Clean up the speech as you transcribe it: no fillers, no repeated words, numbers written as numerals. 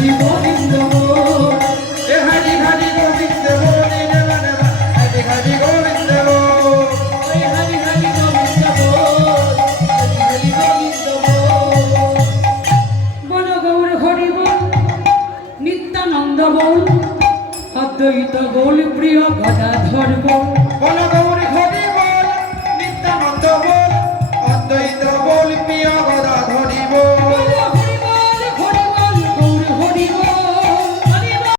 হরি গোবিন্দ বল এ হরি হরি গোবিন্দ বলি রে মনে হরি হরি গোবিন্দ বল ওই হরি হরি গোবিন্দ বল হরি হরি গোবিন্দ বল বল গৌর হরি বল নিত্যানন্দ বল অদ্বৈত বল প্রিয় গদাধর বল বল গৌর